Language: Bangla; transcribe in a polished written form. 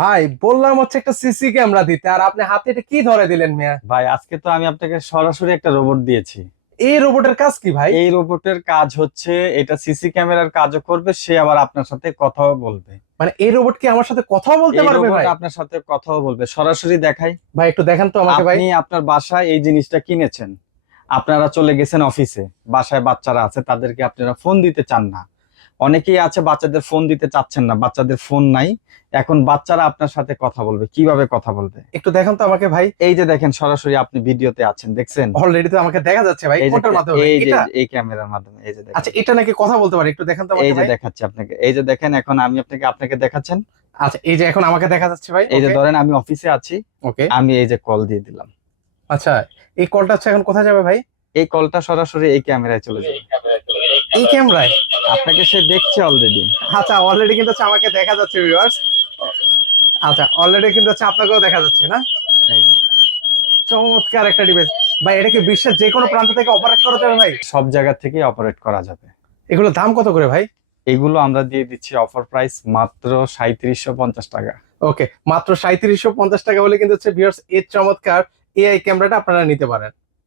ভাই বললাম হচ্ছে একটা সিসি ক্যামেরা দিতে, আর আপনি হাতে এটা কি ধরে দিলেন মিয়া? ভাই আজকে তো আমি আপনাকে সরাসরি একটা রোবট দিয়েছি। এই রোবটের কাজ কি ভাই? এই রোবটের কাজ হচ্ছে এটা সিসি ক্যামেরার কাজও করবে, সে আবার আপনার সাথে কথাও বলবে। মানে এই রোবট কি আমার সাথে কথা বলতে এই পারবে রোবট ভাই? আপনার সাথে কথাও বলবে, সরাসরি দেখাই। ভাই একটু দেখান তো আমাকে ভাই। আপনি আপনার বাসায় এই জিনিসটা কিনেছেন, আপনারা চলে গেছেন অফিসে, বাসায় বাচ্চারা আছে, তাদেরকে আপনারা ফোন দিতে চান না। অনেকেই আছে বাচ্চাদের ফোন দিতে চাচ্ছেন না, বাচ্চাদের ফোন নাই। এখন বাচ্চারা আপনার সাথে কথা বলবে, কিভাবে কথা বলবে? একটু দেখান তো আমাকে ভাই। এই যে দেখেন, সরাসরি আপনি ভিডিওতে আছেন, দেখছেন? অলরেডি তো আমাকে দেখা যাচ্ছে ভাই, এই যে কোনটার মাধ্যমে ভাই? এই যে এটা? এই ক্যামেরার মাধ্যমে, এই যে আচ্ছা, দেখেন। এটা নাকি কথা বলতে পারে? একটু দেখান তো এই আমাকে যে ভাই। দেখাচ্ছি আপনাকে, এই যে দেখেন, এখন আমি আপনাকে আপনাকে দেখাচ্ছেন। আচ্ছা, এই যে এখন আমাকে দেখা যাচ্ছে ভাই। এই যে ওকে ধরেন আমি অফিসে আছি, ওকে। আমি এই যে কল দিয়ে দিলাম। আচ্ছা, এই কলটা হচ্ছে এখন কোথায় যাবে ভাই? এই কলটা সরাসরি এই ক্যামেরায় চলে যাবে। এই ক্যামেরায়? আপনাকে সে দেখছে অলরেডি। আচ্ছা, অলরেডি কিন্তু হচ্ছে আমাকে দেখা যাচ্ছে ভিউয়ার্স। আচ্ছা, অলরেডি কিন্তু হচ্ছে আপনাকেও দেখা যাচ্ছে না? এই যে চমৎকার একটা ডিভাইস। ভাই এটা কি বিশ্বের যে কোনো প্রান্ত থেকে অপারেট করা যাবে ভাই? সব জায়গা থেকে অপারেট করা যাবে। এগুলো দাম কত করে ভাই? এগুলো আমরা দিয়ে দিচ্ছি অফার প্রাইস মাত্র 3750 টাকা। ওকে, মাত্র 3750 টাকা হলে কিন্তু হচ্ছে ভিউয়ার্স এই চমৎকার এআই ক্যামেরাটা আপনারা নিতে পারেন।